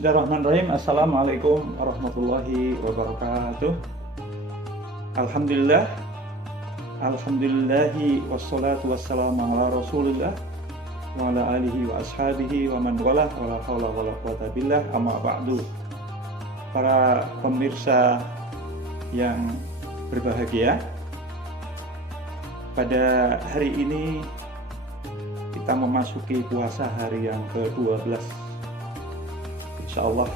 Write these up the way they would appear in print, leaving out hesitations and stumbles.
Bismillahirrahmanirrahim. Assalamualaikum warahmatullahi wabarakatuh. Alhamdulillah, alhamdulillahi wassalatu wassalamu ala rasulillah wa ala alihi wa ashabihi wa man walah wa la hawla wa la quwata billah amma ba'du. Para pemirsa yang berbahagia, pada hari ini kita memasuki puasa hari yang ke-12. Insya Allah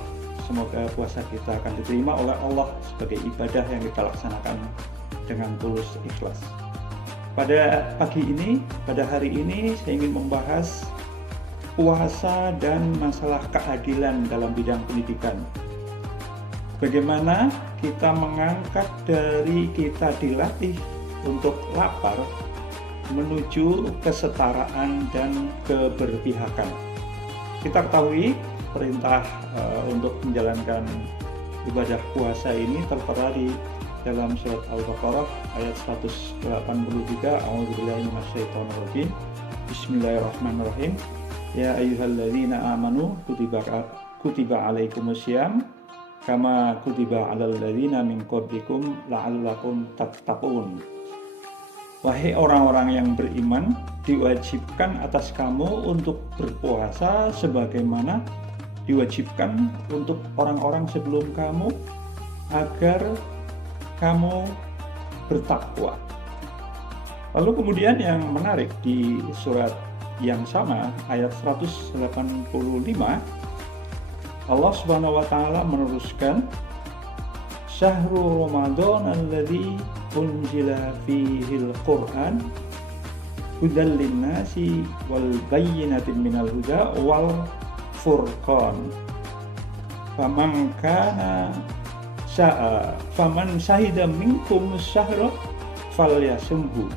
semoga puasa kita akan diterima oleh Allah sebagai ibadah yang kita laksanakan dengan tulus ikhlas. Pada pagi ini, pada hari ini saya ingin membahas puasa dan masalah keadilan dalam bidang pendidikan. Bagaimana kita mengangkat dari kita dilatih untuk lapar menuju kesetaraan dan keberpihakan. Kita ketahui perintah untuk menjalankan ibadah puasa ini tertera di dalam surat Al-Baqarah ayat 183. A'udzubillahi minasyaitonirrajim. Bismillahirrahmanirrahim. Ya ayyuhalladzina amanu kutiba alaikumusiyam kama kutiba alal ladzina min qablikum la'allakum tattaqun. Wahai orang-orang yang beriman, diwajibkan atas kamu untuk berpuasa sebagaimana diwajibkan untuk orang-orang sebelum kamu agar kamu bertakwa. Lalu kemudian yang menarik di surat yang sama ayat 185, Allah Subhanahu wa taala meneruskan, Syahrul Ramadan alladzi unzila fihil Qur'an hudal linnasi wal bayyinatin minal huda wal furqan. Faman syahida minkum syahra falyasumhu.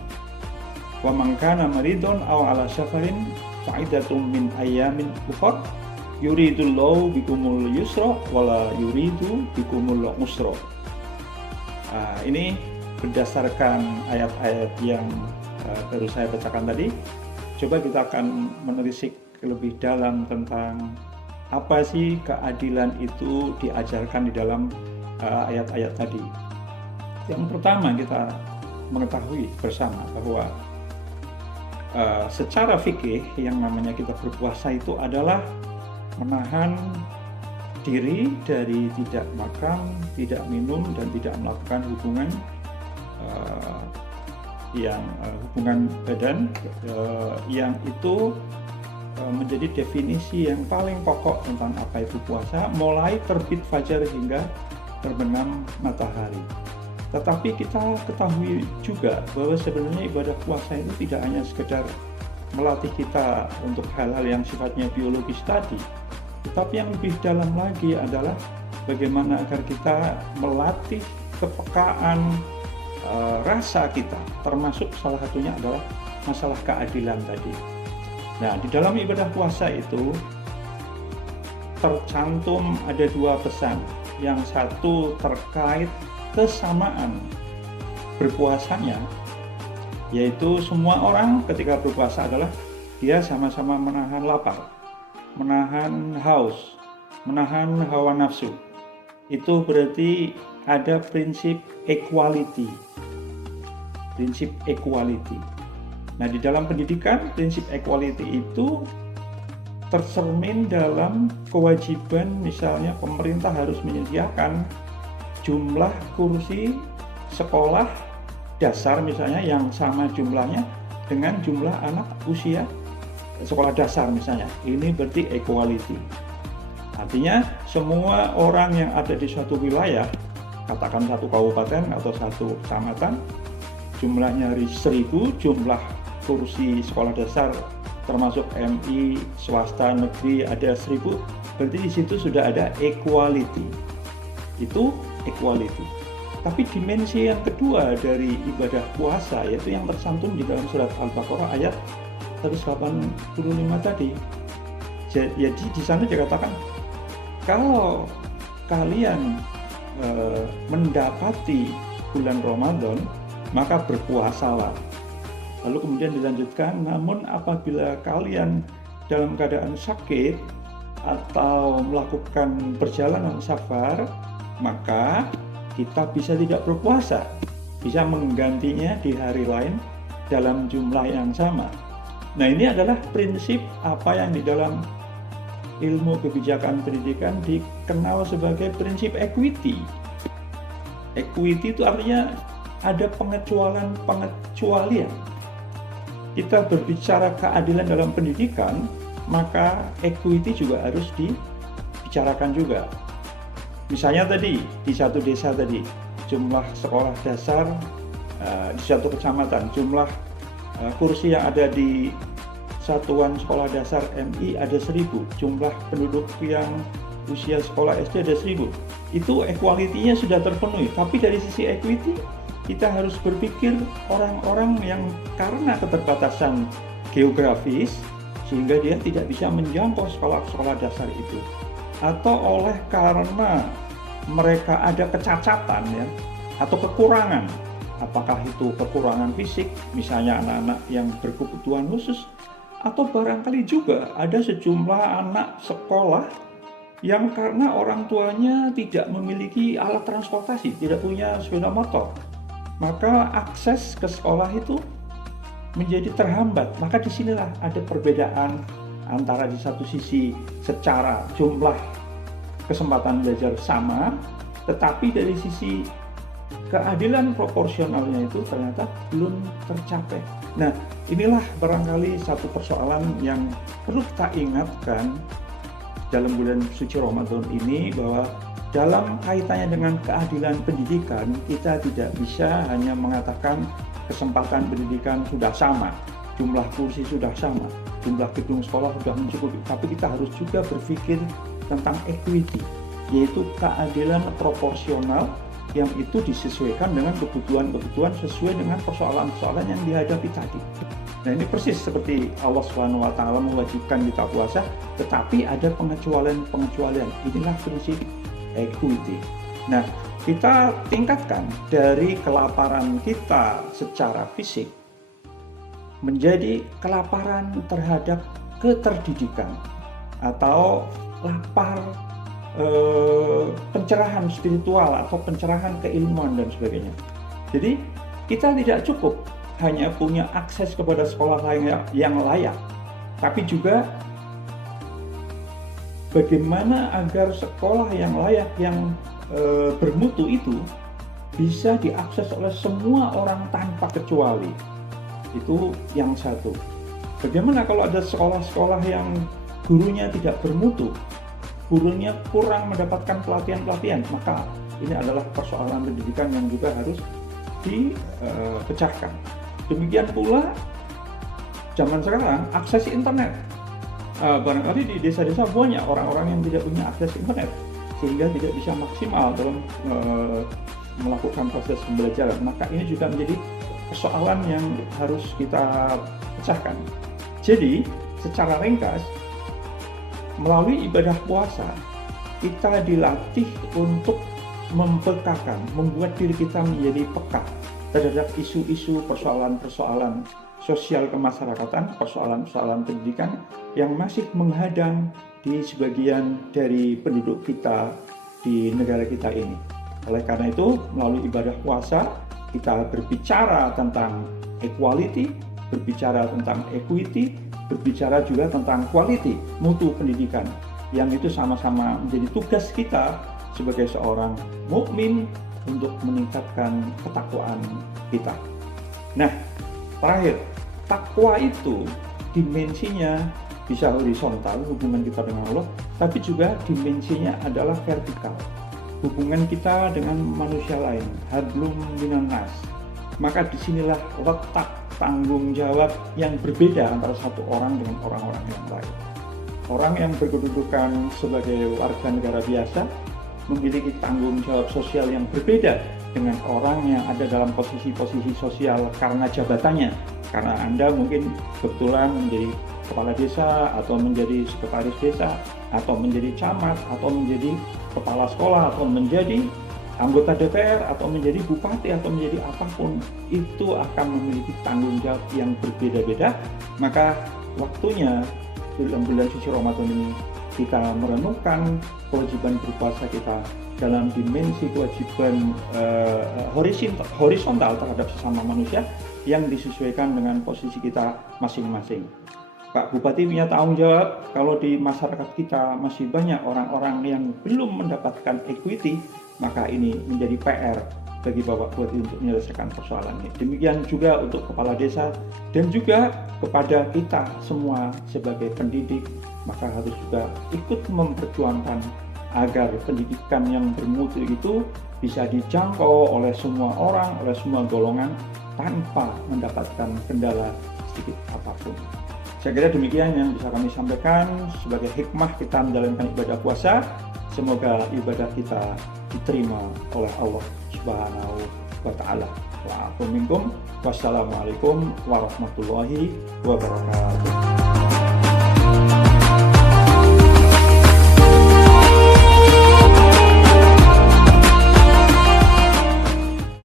Wa man kana maridun aw ala safarin fa'idatun min ayyamin ukhra yuridullahu bikumul yusra wala yuridu bikumul usra. Ini berdasarkan ayat-ayat yang baru saya bacakan tadi. Coba kita akan menelisik lebih dalam tentang apa sih keadilan itu diajarkan di dalam ayat-ayat tadi. Yang pertama, kita mengetahui bersama bahwa secara fikih yang namanya kita berpuasa itu adalah menahan diri dari tidak makan, tidak minum, dan tidak melakukan hubungan hubungan badan yang itu menjadi definisi yang paling pokok tentang apa itu puasa, mulai terbit fajar hingga terbenam matahari. Tetapi kita ketahui juga bahwa sebenarnya ibadah puasa itu tidak hanya sekedar melatih kita untuk hal-hal yang sifatnya biologis tadi, tetapi yang lebih dalam lagi adalah bagaimana agar kita melatih kepekaan rasa kita, termasuk salah satunya adalah masalah keadilan tadi. Nah, di dalam ibadah puasa itu tercantum ada dua pesan. Yang satu terkait kesamaan berpuasanya, yaitu semua orang ketika berpuasa adalah dia sama-sama menahan lapar, menahan haus, menahan hawa nafsu. Itu berarti ada prinsip equality. Prinsip equality. Nah, di dalam pendidikan, prinsip equality itu tercermin dalam kewajiban, misalnya pemerintah harus menyediakan jumlah kursi sekolah dasar misalnya yang sama jumlahnya dengan jumlah anak usia sekolah dasar misalnya. Ini berarti equality. Artinya semua orang yang ada di suatu wilayah, katakan satu kabupaten atau satu kecamatan, jumlahnya 1000, jumlah kursi sekolah dasar termasuk MI, swasta, negeri ada 1000, berarti di situ sudah ada equality. Itu equality. Tapi dimensi yang kedua dari ibadah puasa yaitu yang tercantum di dalam surat Al-Baqarah ayat 185 tadi. Jadi di sana dikatakan kalau kalian mendapati bulan Ramadan maka berpuasalah. Lalu kemudian dilanjutkan, namun apabila kalian dalam keadaan sakit, atau melakukan perjalanan safar, maka kita bisa tidak berpuasa, bisa menggantinya di hari lain dalam jumlah yang sama. Nah, ini adalah prinsip apa yang di dalam ilmu kebijakan pendidikan dikenal sebagai prinsip equity. Equity itu artinya ada pengecualian. Kita berbicara keadilan dalam pendidikan, maka equity juga harus dibicarakan juga. Misalnya tadi, di satu desa tadi, jumlah sekolah dasar di satu kecamatan, jumlah kursi yang ada di satuan sekolah dasar MI ada 1.000, jumlah penduduk yang usia sekolah SD ada 1.000. Itu equality-nya sudah terpenuhi, tapi dari sisi equity, kita harus berpikir orang-orang yang karena keterbatasan geografis, sehingga dia tidak bisa menjangkau sekolah-sekolah dasar itu, atau oleh karena mereka ada kecacatan ya, atau kekurangan, apakah itu kekurangan fisik, misalnya anak-anak yang berkebutuhan khusus, atau barangkali juga ada sejumlah anak sekolah yang karena orang tuanya tidak memiliki alat transportasi, tidak punya sepeda motor, maka akses ke sekolah itu menjadi terhambat. Maka disinilah ada perbedaan antara di satu sisi secara jumlah kesempatan belajar sama, tetapi dari sisi keadilan proporsionalnya itu ternyata belum tercapai. Nah, inilah barangkali satu persoalan yang perlu kita ingatkan dalam bulan suci Ramadan ini, bahwa dalam kaitannya dengan keadilan pendidikan, kita tidak bisa hanya mengatakan kesempatan pendidikan sudah sama, jumlah kursi sudah sama, jumlah gedung sekolah sudah mencukupi, tapi kita harus juga berpikir tentang equity, yaitu keadilan proporsional yang itu disesuaikan dengan kebutuhan-kebutuhan sesuai dengan persoalan-persoalan yang dihadapi tadi. Nah, ini persis seperti Allah SWT mewajibkan kita puasa, tetapi ada pengecualian. Inilah prinsip equity. Nah, kita tingkatkan dari kelaparan kita secara fisik menjadi kelaparan terhadap keterdidikan atau lapar pencerahan spiritual atau pencerahan keilmuan dan sebagainya. Jadi kita tidak cukup hanya punya akses kepada sekolah yang layak, tapi juga bagaimana agar sekolah yang layak, yang bermutu itu bisa diakses oleh semua orang tanpa kecuali. Itu yang satu. Bagaimana kalau ada sekolah-sekolah yang gurunya tidak bermutu, gurunya kurang mendapatkan pelatihan-pelatihan, maka ini adalah persoalan pendidikan yang juga harus dipecahkan. Demikian pula zaman sekarang akses internet. Barangkali di desa-desa banyak orang-orang yang tidak punya akses internet, sehingga tidak bisa maksimal dalam melakukan proses pembelajaran. Maka ini juga menjadi persoalan yang harus kita pecahkan. Jadi, secara ringkas, melalui ibadah puasa, kita dilatih untuk mempekakan, membuat diri kita menjadi peka terhadap isu-isu persoalan-persoalan sosial kemasyarakatan, persoalan-persoalan pendidikan yang masih menghadang di sebagian dari penduduk kita di negara kita ini. Oleh karena itu, melalui ibadah puasa, kita berbicara tentang equality, berbicara tentang equity, berbicara juga tentang quality, mutu pendidikan, yang itu sama-sama menjadi tugas kita sebagai seorang mukmin untuk meningkatkan ketakwaan kita. Nah, terakhir, takwa itu dimensinya bisa horizontal, hubungan kita dengan Allah, tapi juga dimensinya adalah vertikal, hubungan kita dengan manusia lain, hablum minan nas. Maka disinilah letak tanggung jawab yang berbeda antara satu orang dengan orang-orang yang lain. Orang yang berkedudukan sebagai warga negara biasa memiliki tanggung jawab sosial yang berbeda dengan orang yang ada dalam posisi-posisi sosial karena jabatannya. Karena Anda mungkin kebetulan menjadi kepala desa, atau menjadi sekretaris desa, atau menjadi camat, atau menjadi kepala sekolah, atau menjadi anggota DPR, atau menjadi bupati, atau menjadi apapun, itu akan memiliki tanggung jawab yang berbeda-beda. Maka waktunya dalam bulan suci Ramadan ini kita merenungkan kewajiban berpuasa kita dalam dimensi kewajiban horizontal terhadap sesama manusia yang disesuaikan dengan posisi kita masing-masing. Pak Bupati punya tanggung jawab kalau di masyarakat kita masih banyak orang-orang yang belum mendapatkan equity, maka ini menjadi PR bagi Bapak Bupati untuk menyelesaikan persoalan ini. Demikian juga untuk kepala desa dan juga kepada kita semua sebagai pendidik, maka harus juga ikut memperjuangkan agar pendidikan yang bermutu itu bisa dijangkau oleh semua orang, oleh semua golongan tanpa mendapatkan kendala sedikit apapun. Saya kira demikian yang bisa kami sampaikan sebagai hikmah kita menjalankan ibadah puasa. Semoga ibadah kita diterima oleh Allah Subhanahu wa Ta'ala. Wassalamualaikum warahmatullahi wabarakatuh.